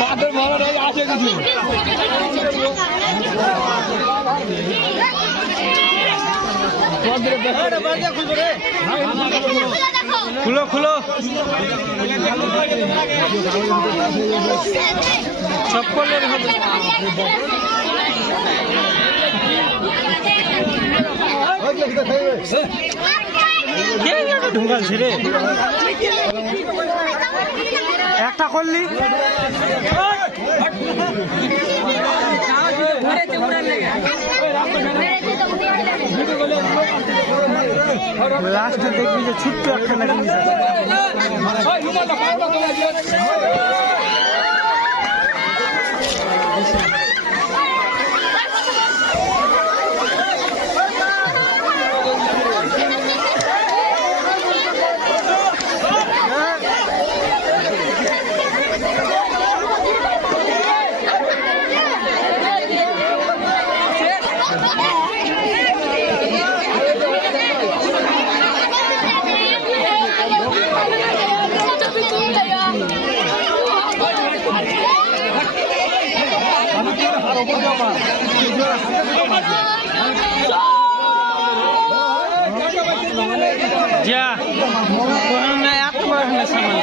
তাদের ভালো আছে কিছু খুলো খুলো চপ্পলের ঢুকালছি রে একটা করলি লাস্টে দেখবি যে ছোট্ট একটা নাকি যা কোনো এত বড় সামান